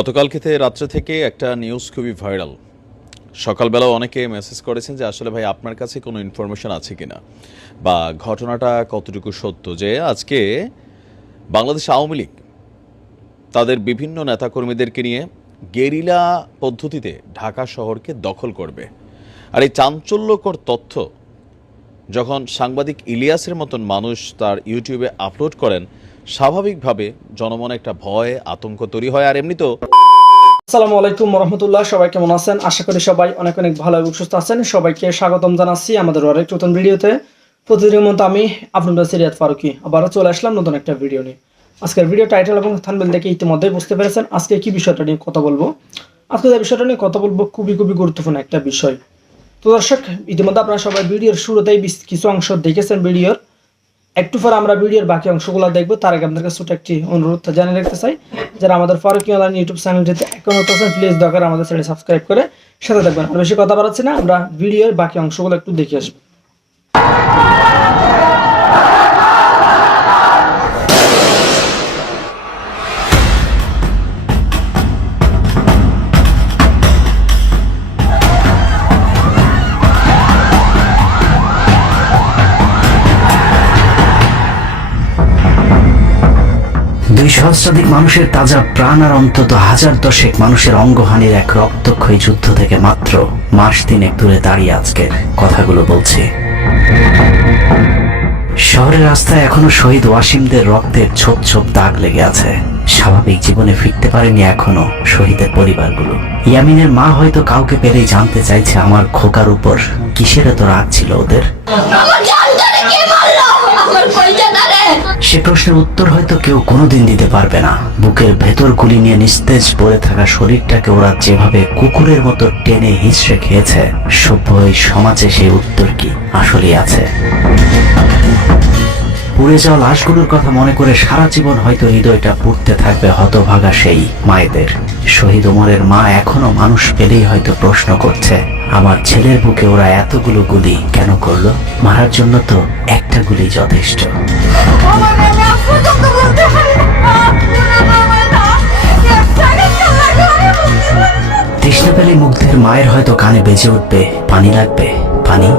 গতকালকেতে রাত্রে থেকে একটা নিউজ খুবই ভাইরাল সকালবেলা অনেকে মেসেজ করেছেন যে, আসলে ভাই, আপনার কাছে কোনো ইনফরমেশন আছে কিনা? বা ঘটনাটা কতটুকু সত্য? যে, আজকে বাংলাদেশ আওয়ামী লীগ তাদের বিভিন্ন নেতাকর্মীদেরকে নিয়ে গেরিলা পদ্ধতিতে ঢাকা শহরকে দখল করবে। আর এই চাঞ্চল্যকর তথ্য যখন সাংবাদিক ইলিয়াসের মতন মানুষ তার ইউটিউবে আপলোড করেন, স্বাভাবিকভাবে জনমনে একটা ভয়, আতঙ্ক তৈরি হয়। আর এমনিতেও আসসালামু আলাইকুম রহমতুল্লাহ সবাই কেমন আছেন? আশা করি সবাই অনেক অনেক ভালো এবং সুস্থ আছেন। সবাইকে স্বাগতম জানাচ্ছি আমাদের আরেক নতুন ভিডিওতে। প্রতিদিনের মতো আমি আপনার সিরিয়াত ফারুকি আবারও চলে আসলাম নতুন একটা ভিডিও নিয়ে। আজকের ভিডিও টাইটেল এবং থানবেল দেখে ইতিমধ্যে বুঝতে পেরেছেন আজকে কি বিষয়টা নিয়ে কথা বলব। আজকে যে বিষয়টা নিয়ে কথা বলব খুবই খুবই গুরুত্বপূর্ণ একটা বিষয়। তো দর্শক, ইতিমধ্যে আপনারা সবাই ভিডিওর শুরুতেই কিছু অংশ দেখেছেন ভিডিওর। একটু পর আমরা ভিডিওর বাকি অংশগুলো দেখব। তার আগে আপনাদের কাছে একটি অনুরোধ জানিয়ে রাখতে চাই, যারা আমাদের ফারুকি অনলাইন ইউটিউব চ্যানেলটিতে এখনও আছেন প্লিজ দরকার আমাদের চ্যানেল সাবস্ক্রাইব করে সাথে থাকবেন। আর বেশি কথা বাড়াচ্ছি না, আমরা ভিডিওর বাকি অংশগুলো একটু দেখে আসব। সহস্রাধিক মানুষের তাজা প্রাণ আর অন্তত হাজার দশেক মানুষের অঙ্গহানির এক রক্তক্ষয়ী যুদ্ধ থেকে মাত্র মাস তিনেক দূরে দাঁড়িয়ে আজকের কথাগুলো বলছি। শহরের রাস্তায় এখনও শহীদ ওয়াসিমদের রক্তের ছোপ ছোপ দাগ লেগে আছে। স্বাভাবিক জীবনে ফিরতে পারেনি এখনও শহীদের পরিবারগুলো। ইয়ামিনের মা হয়তো কাউকে পেরেই জানতে চাইছে আমার খোকার উপর কিসের এত রাগ ছিল ওদের? সে প্রশ্নের উত্তর হয়তো কেউ কোনোদিন দিতে পারবে না। বুকের ভেতর গুলি নিয়ে নিস্তেজ পড়ে থাকা শরীরটাকে ওরা যেভাবে কুকুরের মতো টেনে হিচড়ে খেয়েছে, সভ্য সমাজে সেই উত্তর কি? আসলেই আছে। পুড়ে যাওয়া লাশগুলোর কথা মনে করে সারা জীবন হয়তো হৃদয়টা পুড়তে থাকবে হতভাগা সেই মায়েদের। শহীদ ওমরের মা এখনও মানুষ পেলেই হয়তো প্রশ্ন করছে, আমার ছেলের বুকে ওরা এতগুলো গুলি কেন করল? মারার জন্য তো একটা গুলি যথেষ্ট। না। পেলে মুগ্ধের মায়ের হয়তো কানে বেজে উঠবে, পানি লাগবে। পানি?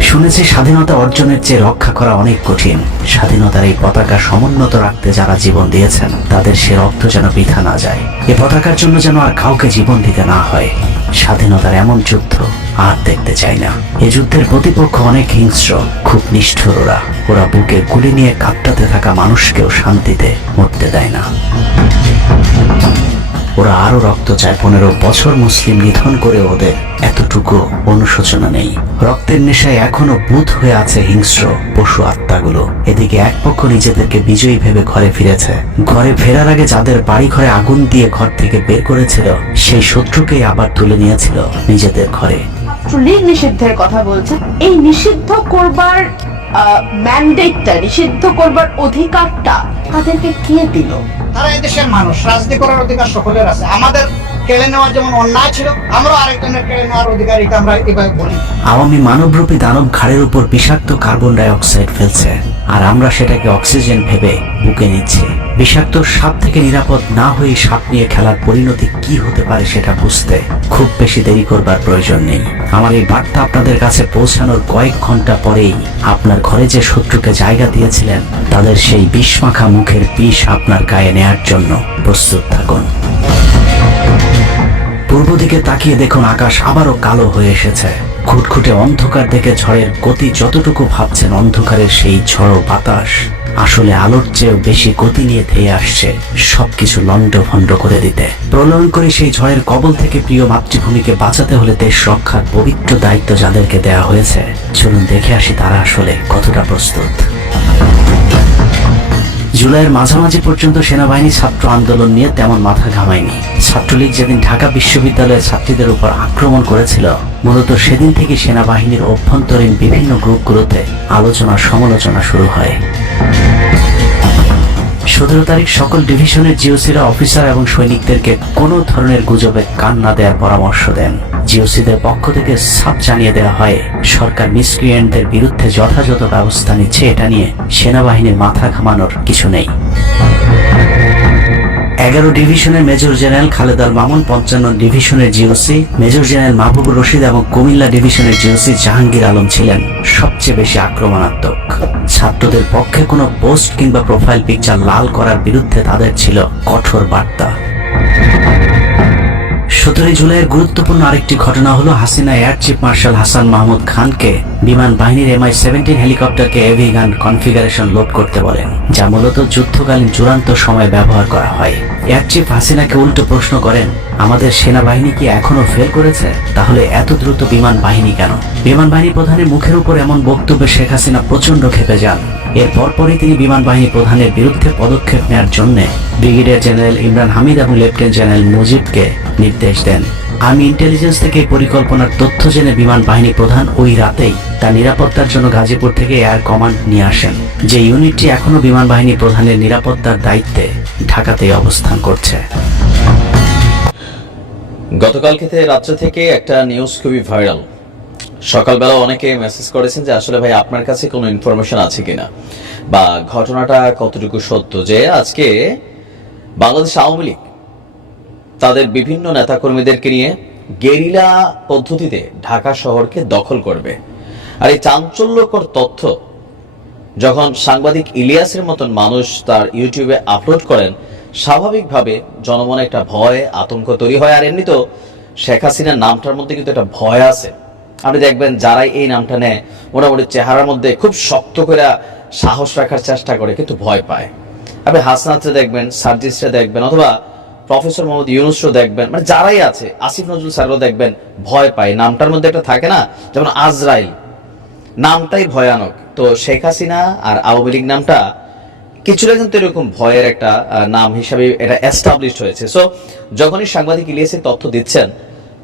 শুনেছি স্বাধীনতা অর্জনের চেয়ে রক্ষা করা অনেক কঠিন। স্বাধীনতার এই পতাকা সমুন্নত রাখতে যারা জীবন দিয়েছেন, তাদের সে রক্ত যেন বৃথা না যায়। এ পতাকার জন্য যেন আর কাউকে জীবন দিতে না হয়। স্বাধীনতার এমন যুদ্ধ আর দেখতে চাই না। এ যুদ্ধের প্রতিপক্ষ অনেক হিংস্র, খুব নিষ্ঠুর ওরা। ওরা বুকে গুলি নিয়ে কাঁপটাতে থাকা মানুষকেও শান্তিতে মরতে দেয় না। ওরা আরও রক্ত চায়। পনেরো বছর মুসলিম নিধন করে ওদের এতটুকু অনুশোচনা নেই। রক্তের নেশায় এখনও বুধ হয়ে আছে হিংস্র, পশু আত্মাগুলো। এদিকে এক পক্ষ নিজেদেরকে বিজয়ী ভেবে ঘরে ফিরেছে। ঘরে ফেরার আগে যাদের বাড়ি ঘরে আগুন দিয়ে ঘর থেকে বের করেছিল, সেই শত্রুকেই আবার তুলে নিয়েছিল নিজেদের ঘরে। ছাত্রলীগ নিষিদ্ধের কথা বলছেন। এই নিষিদ্ধ করবার ম্যান্ডেটটা নিষিদ্ধ করবার অধিকারটা তাদেরকে কে দিল? তারা এদেশের দেশের মানুষ রাজনীতি করার অধিকার সকলের আছে। আমাদের কেড়ে নেওয়ার যেমন অন্যায় ছিল আমরা আরেকজনের কেড়ে নেওয়ার অধিকার এটা আমরা এভাবে বলি। আওয়ামী মানবরূপী দানব ঘাড়ের উপর বিষাক্ত কার্বন ডাই অক্সাইড ফেলছে। আর আমরা সেটাকে অক্সিজেন ভেবে বুকে নিচ্ছি। বিষাক্ত সাপ থেকে নিরাপদ না হয়ে সাপ নিয়ে খেলার পরিণতি কি হতে পারে সেটা বুঝতে খুব বেশি দেরি করবার প্রয়োজন নেই। আমার এই বার্তা আপনাদের কাছে পৌঁছানোর কয়েক ঘণ্টা পরেই আপনার ঘরে যে শত্রুকে জায়গা দিয়েছিলেন, তাদের সেই বিষমাখা মুখের বিষ আপনার গায়ে নেয়ার জন্য প্রস্তুত থাকুন। পূর্ব দিকে তাকিয়ে দেখুন আকাশ আবারও কালো হয়ে এসেছে। খুটখুটে অন্ধকার দেখে ঝড়ের গতি যতটুকু ভাবছেন অন্ধকারের সেই ঝড়ো বাতাস। আসলে আলোর চেয়েও বেশি গতি নিয়ে ধেয়ে আসছে সবকিছু লন্ড ভন্ড করে দিতে। প্রলয়ন করে সেই ঝড়ের কবল থেকে প্রিয় মাতৃভূমিকে বাঁচাতে হলে দেশ রক্ষার পবিত্র দায়িত্ব যাদেরকে দেয়া হয়েছে। চলুন দেখে আসি তারা আসলে কতটা প্রস্তুত। জুলাইয়ের মাঝামাঝি পর্যন্ত সেনাবাহিনী ছাত্র আন্দোলন নিয়ে তেমন মাথা ঘামায়নি। ছাত্রলীগ যেদিন ঢাকা বিশ্ববিদ্যালয়ের ছাত্রীদের উপর আক্রমণ করেছিল মূলত সেদিন থেকে সেনাবাহিনীর অভ্যন্তরীণ বিভিন্ন গ্রুপগুলোতে আলোচনা সমালোচনা শুরু হয়। সতেরো তারিখ সকল ডিভিশনের জিওসিরা অফিসার এবং সৈনিকদেরকে কোনো ধরনের গুজবে কান না দেওয়ার পরামর্শ দেন। জিওসিদের পক্ষ থেকে সাপ জানিয়ে দেওয়া হয়, সরকার মিসক্রিয়েন্টদের বিরুদ্ধে যথাযথ ব্যবস্থা নিচ্ছে, এটা নিয়ে সেনাবাহিনীর মাথা ঘামানোর কিছু নেই। এগারো ডিভিশনের মেজর জেনারেল খালেদ আল মামুন, পঞ্চান্ন ডিভিশনের GOC major general Mahbubur Rashid এবং কুমিল্লা ডিভিশনের জিওসি জাহাঙ্গীর আলম ছিলেন সবচেয়ে বেশি আক্রমণাত্মক। ছাত্রদের পক্ষে কোনো পোস্ট কিংবা প্রোফাইল পিকচার লাল করার বিরুদ্ধে তাদের ছিল কঠোর বার্তা। সতেরোই জুলাইয়ের গুরুত্বপূর্ণ আরেকটি ঘটনা হলো Hasina air chief marshal Hasan Mahmud খানকে বিমান বাহিনীর এমআই সেভেন্টিন হেলিকপ্টারকে এভি গান কনফিগারেশন লোড করতে বলেন, যা মূলত যুদ্ধকালীন চূড়ান্ত সময় ব্যবহার করা হয়। এয়ার চিফ হাসিনাকে উল্টো প্রশ্ন করেন, আমাদের সেনাবাহিনী কি এখনও ফেল করেছে? তাহলে এত দ্রুত বিমান বাহিনী কেন? বিমান বাহিনী প্রধানের মুখের উপর এমন বক্তব্যে শেখ হাসিনা প্রচণ্ড ক্ষেপে যান। এর পরপরই তিনি বিমান বাহিনী প্রধানের বিরুদ্ধে পদক্ষেপ নেওয়ার জন্য ব্রিগেডিয়ার জেনারেল ইমরান হামিদ এবং লেফটেন্যান্ট জেনারেল মুজিবকে নির্দেশ দেন। আমি ইন্টেলিজেন্স থেকে পরিকল্পনার তথ্য জেনে বিমান বাহিনী প্রধান ওই রাতেই তার নিরাপত্তার জন্য গাজীপুর থেকে এয়ার কমান্ড নিয়ে আসেন, যে ইউনিটটি এখনও বিমান বাহিনী প্রধানের নিরাপত্তার দায়িত্বে ঢাকাতেই অবস্থান করছে। গতকালকে রাত্রে থেকে একটা নিউজ খুবই ভাইরাল সকালবেলা অনেকে মেসেজ করেছেন যে, আসলে ভাই, আপনার কাছে কোনো ইনফরমেশন আছে কিনা? বা ঘটনাটা কতটুকু সত্য যে আজকে বাংলাদেশ আওয়ামী লীগ তাদের বিভিন্ন নেতাকর্মীদেরকে নিয়ে গেরিলা পদ্ধতিতে ঢাকা শহরকে দখল করবে। আর এই চাঞ্চল্যকর তথ্য যখন সাংবাদিক ইলিয়াসের মতন মানুষ তার ইউটিউবে আপলোড করেন, স্বাভাবিকভাবে জনমনে একটা ভয়, আতঙ্ক তৈরি হয়। আর এমনি তো শেখ হাসিনার নামটার মধ্যে কিন্তু একটা ভয় আছে। আপনি দেখবেন যারাই এই নামটা নেয়, মোটামুটি চেহারার মধ্যে খুব শক্ত করে সাহস রাখার চেষ্টা করে, কিন্তু ভয় পায়। আপনি হাসনাথরে দেখবেন, সার্জিসরে দেখবেন, অথবা প্রফেসর মোহাম্মদ ইউনুসও দেখবেন মানে যারাই আছে, আসিফ নজরুল স্যারও দেখবেন, ভয় পায়। নামটার মধ্যে একটা থাকে না, যেমন আজরাইল। নামটাই ভয়ানক। তো শেখ হাসিনা আর আওয়ামী লীগ নামটা কিছুটা কিন্তু এরকম ভয়ের একটা নাম হিসাবে এটা এস্টাবলিশড হয়েছে। সো যখনই সাংবাদিক ইলিয়াসের তথ্য দিচ্ছেন,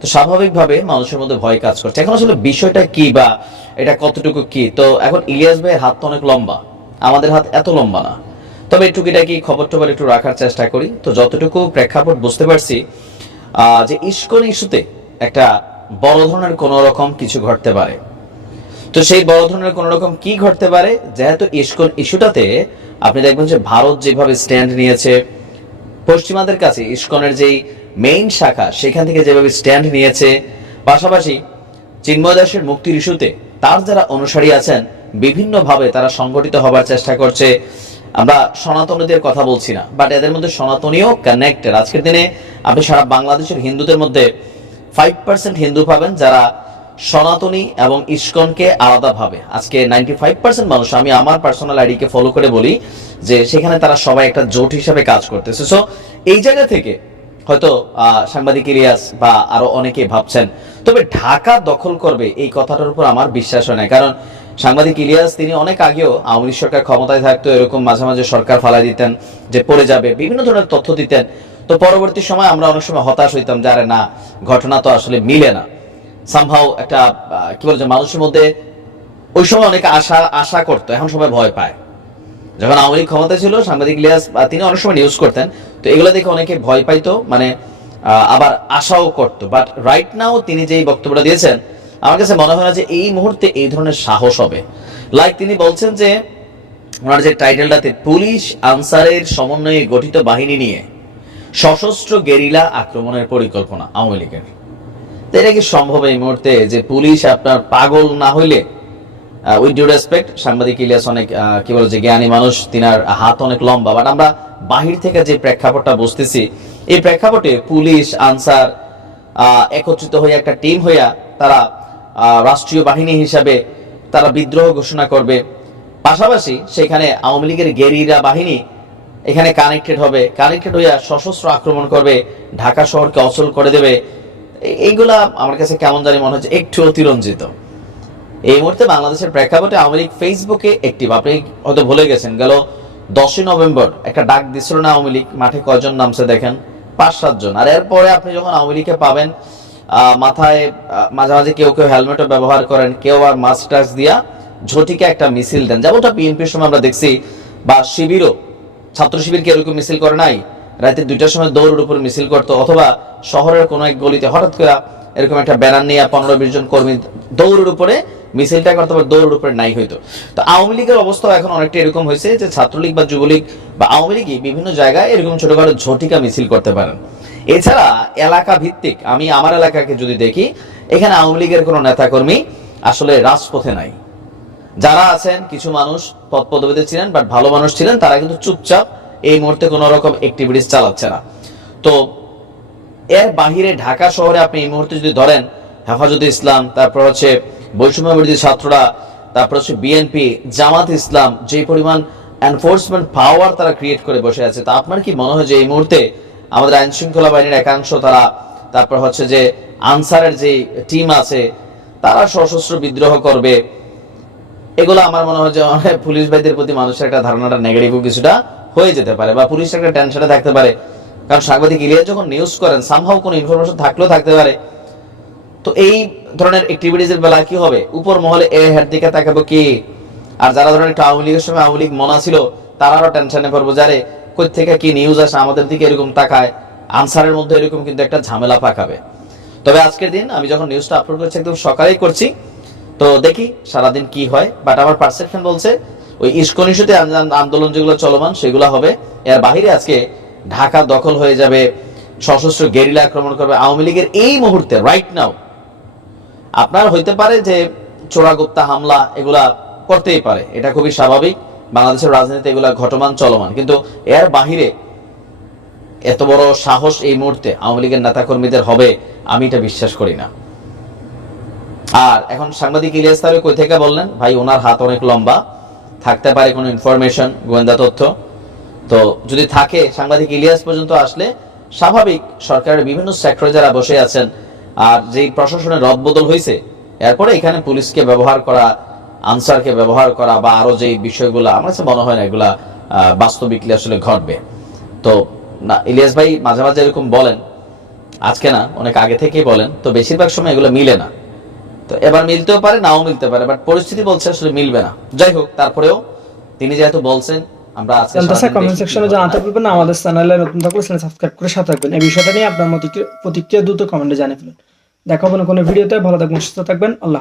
তো স্বাভাবিকভাবে মানুষের মধ্যে ভয় কাজ করছে। এখন আসলে বিষয়টা কি বা এটা কতটুকু কি? তো এখন ইলিয়াস ভাইয়ের হাত তো অনেক লম্বা। আমাদের হাত এত লম্বা না। তবে টুকিটাকি খবর টবর একটু রাখার চেষ্টা করি। তো যতটুকু প্রেক্ষাপট বুঝতে পারছি যে ইস্কন ইস্যুতে একটা বড় ধরনের কোনো রকম কিছু ঘটতে পারে। তো সেই বড় ধরনের কোন রকম কি ঘটতে পারে? যেহেতু ইস্কন ইস্যুটাতে আপনি দেখবেন যে ভারত যেভাবে স্ট্যান্ড নিয়েছে, পশ্চিমাদের কাছে ইস্কনের যেই মেইন শাখা, সেখান থেকে যেভাবে স্ট্যান্ড নিয়েছে, পাশাপাশি চিন্ময় দাসের মুক্তির ইস্যুতে তার যারা অনুসারী আছেন, বিভিন্নভাবে তারা সংগঠিত হবার চেষ্টা করছে। আমরা সনাতনীদের কথা বলছি না বাট এদের মধ্যে সনাতনীও কানেক্টেড আজকের দিনে আপনি সারা বাংলাদেশের হিন্দুদের মধ্যে ফাইভ পার্সেন্ট হিন্দু পাবেন যারা সনাতনী এবং ইস্কনকে আলাদা ভাবে। আজকে নাইনটি ফাইভ পার্সেন্ট মানুষ, আমি আমার পার্সোনাল আইডিকে ফলো করে বলি যে সেখানে তারা সবাই একটা জোট হিসাবে কাজ করতেছে। সো এই জায়গা থেকে হয়তো সাংবাদিক ইলিয়াস বা আরও অনেকে ভাবছেন, তবে ঢাকা দখল করবে এই কথাটার উপর আমার বিশ্বাস হয় না। কারণ সাংবাদিক ইলিয়াস, তিনি অনেক আগেও আওয়ামী সরকার ক্ষমতায় থাকতো এরকম মাঝে মাঝে সরকার ফালাই দিতেন, যে পড়ে যাবে, বিভিন্ন ধরনের তথ্য দিতেন। তো পরবর্তী সময় আমরা অনেক সময় হতাশ হইতাম যে, আরে না, ঘটনা তো আসলে মিলে না। সামহাও একটা কি বলছে মানুষের মধ্যে ওই সময় অনেকে আশা আশা করতো, এখন সবাই ভয় পায়। যখন আওয়ামী ক্ষমতা ছিল, সাংবাদিক ইলিয়াস তিনি অনেক সময় নিউজ করতেন। তো এগুলো দেখে অনেকে ভয় পাইতো মানে আবার আশাও করতো। বাট রাইট নাও তিনি যেই বক্তব্যটা দিয়েছেন আমার কাছে মনে হয় না যে এই মুহূর্তে এই ধরনের সাহস হবে। লাইক তিনি বলছেন যে, ওনার যে টাইটেলটাতে পুলিশ আনসারের সমন্বয়ে গঠিত বাহিনী নিয়ে সশস্ত্র গেরিলা আক্রমণের পরিকল্পনা আওয়ামী লীগের। এটা কি সম্ভব এই মুহূর্তে যে পুলিশ আপনার পাগল না হইলে উইথ ডিউ রেসপেক্ট সাংবাদিক ইলিয়াস অনেক কি বলে যে জ্ঞানী মানুষ, তিনার হাত অনেক লম্বা বাট আমরা বাহির থেকে যে প্রেক্ষাপটটা বুঝতেছি, এই প্রেক্ষাপটে পুলিশ, আনসার একত্রিত হয়ে একটা টিম হইয়া তারা রাষ্ট্রীয় বাহিনী হিসাবে তারা বিদ্রোহ ঘোষণা করবে। পাশাপাশি সেখানে আওয়ামী লীগের গেরিরা বাহিনী এখানে কানেক্টেড হবে। কানেক্টেড হইয়া সশস্ত্র আক্রমণ করবে, ঢাকা শহরকে অচল করে দেবে। এইগুলা আমার কাছে কেমন জানি মনে হচ্ছে একটু অতিরঞ্জিত। এই মুহূর্তে বাংলাদেশের প্রেক্ষাপটে আওয়ামী লীগ ফেসবুকে একটিভ আপনি হয়তো ভুলে গেছেন, গেল দশই নভেম্বর, একটা ডাক দিছিল না আওয়ামী লীগ, মাঠে কয়জন নামছে দেখেন? পাঁচ সাতজন আর এরপরে আপনি যখন আওয়ামী লীগকে পাবেন মাথায় মাঝে মাঝে কেউ কেউ হেলমেটও ব্যবহার করেন, কেউ আর মাস্ক টাস্ক দিয়া ঝটিকে একটা মিছিল দেন। যেমনটা বিএনপির সময় আমরা দেখছি, বা শিবিরও, ছাত্র শিবির এরকম মিছিল করে নাই? রাতে দুইটার সময় দৌড়ের উপর মিছিল করতো, অথবা শহরের কোনো এক গলিতে হঠাৎ করে এরকম একটা ব্যানার নিয়ে পনেরো বিশ জন কর্মী দৌড়ের উপরে মিছিলটা করতে পারে দৌড়ের উপরে নাই হইতো। তো আওয়ামী লীগের অবস্থা এখন অনেকটা এরকম হয়েছে যে ছাত্রলীগ বা যুবলীগ বা আওয়ামী লীগই বিভিন্ন জায়গায় এরকম ছোটখাটো ঝটিকা মিছিল করতে পারেন। এছাড়া এলাকা ভিত্তিক, আমি আমার এলাকাকে যদি দেখি, এখানে আওয়ামী লীগের কোনো নেতাকর্মী আসলে রাজপথে নাই। যারা আছেন, কিছু মানুষ পদ পদবিতে ছিলেন বাট ভালো মানুষ ছিলেন, তারা কিন্তু চুপচাপ এই মুহূর্তে কোনো রকম অ্যাক্টিভিটিস চালাচ্ছে না। তো এর বাহিরে ঢাকা শহরে আপনি এই মুহূর্তে যদি ধরেন, হেফাজতে ইসলাম, তারপর হচ্ছে বৈষম্য বিরোধী ছাত্ররা, তারপর হচ্ছে বিএনপি জামাত ইসলাম, যে পরিমাণ এনফোর্সমেন্ট পাওয়ার তারা ক্রিয়েট করে বসে আছে, তা আপনার কি মনে হয় যে এই মুহূর্তে আমাদের আইন শৃঙ্খলা বাহিনীর একাংশ তারা, তারপর হচ্ছে যে আনসারের যে টিম আছে, তারা সশস্ত্র বিদ্রোহ করবে। এগুলো আমার মনে হয় যে পুলিশ ভাইদের প্রতি মানুষের একটা ধারণাটা নেগেটিভ কিছুটা হয়ে যেতে পারে বা পুলিশের একটা টেনশনে থাকতে পারে। কারণ সাংবাদিক ইলিয়াস যখন নিউজ করেন সামহাও কোনো ইনফরমেশন থাকলেও থাকতে পারে। তো এই ধরনের অ্যাক্টিভিটিস এর বেলা কি হবে? উপর মহলে এ হেড দিকে তাকাবো কি? আর যারা ধরেন একটু আওয়ামী লীগের সময় আওয়ামী লীগ মনা ছিল তারারও টেনশনে পড়ব যারে থেকে কি নিউজ আসে, আমাদের দিকে এরকম তাকায় আনসারের মধ্যে এরকম কিন্তু একটা ঝামেলা পাকাবে। তবে আজকের দিন আমি যখন নিউজটা আপলোড করছি, একদম সকালেই করছি, তো দেখি সারাদিন কি হয় বাট আমার পারসেপশন বলছে, ওই ইস্কন আন্দোলন যেগুলো চলমান, সেগুলো হবে। এর বাহিরে আজকে ঢাকা দখল হয়ে যাবে, সশস্ত্র গেরিলা আক্রমণ করবে আওয়ামী লীগের এই মুহূর্তে রাইট নাও আপনার হইতে পারে যে চোরাগুপ্তা হামলা এগুলা করতেই পারে, এটা খুবই স্বাভাবিক। বাংলাদেশের রাজনীতিতে এগুলা ঘটমান চলমান। কিন্তু এর বাহিরে এত বড় সাহস এই মুহূর্তে আওয়ামী লীগের নেতাকর্মীদের হবে, আমি এটা বিশ্বাস করি না। আর এখন সাংবাদিক ইলিয়াস কই থেকে বললেন? ভাই, ওনার হাত অনেক লম্বা, থাকতে পারে কোনো ইনফরমেশন গোয়েন্দা তথ্য। তো যদি থাকে, সাংবাদিক ইলিয়াস পর্যন্ত আসলে স্বাভাবিক সরকারের বিভিন্ন সেক্টরে যারা বসে আছেন, আর যেই প্রশাসনের রদবদল হয়েছে এরপরে এখানে পুলিশকে ব্যবহার করা আনসারকে ব্যবহার করা বা আরও যে বিষয়গুলো আমার কাছে মনে হয় না এগুলা বাস্তবিকলি আসলে ঘটবে। তো না ইলিয়াস ভাই মাঝে মাঝে এরকম বলেন আজকে না অনেক আগে থেকেই বলেন তো বেশিরভাগ সময় এগুলো মিলে না। তো এবার মিলতেও পারে নাও মিলতে পারে বাট পরিস্থিতি বলছে আসলে মিলবে না। যাই হোক তারপরেও তিনি যেহেতু বলছেন আমরা আজকে জানতে কমেন্ট সেকশনে জানাতে বলবেন না আমাদের চ্যানেলে নতুন থাকলে চ্যানেল সাবস্ক্রাইব করে সাথে থাকবেন। এই বিষয়টা নিয়ে আপনার প্রতিক্রিয়া দ্রুত কমেন্টে জানিয়ে ফেলুন। দেখাবো না কোনো ভিডিওতে ভালো থাকবেন সুস্থ থাকবেন আল্লাহ।